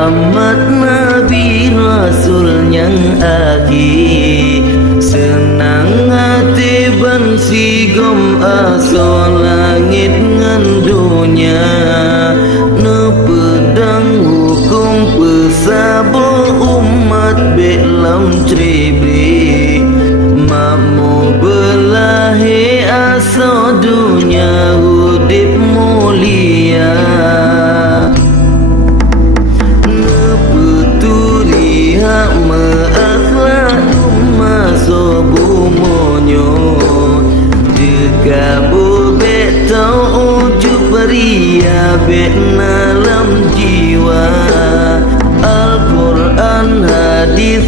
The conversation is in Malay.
Muhammad Nabi Rasul yang akhir. Senang hati ban sigom asa langit ngan dunia, ne pedang hukum pesabo umat belam tribri. Mamu belahi asa dunia hudip mulia, ne peturi hak meakhlak maso bumonyo. Dekabu betau ujub ria bet dalam jiwa. Al-Quran hadis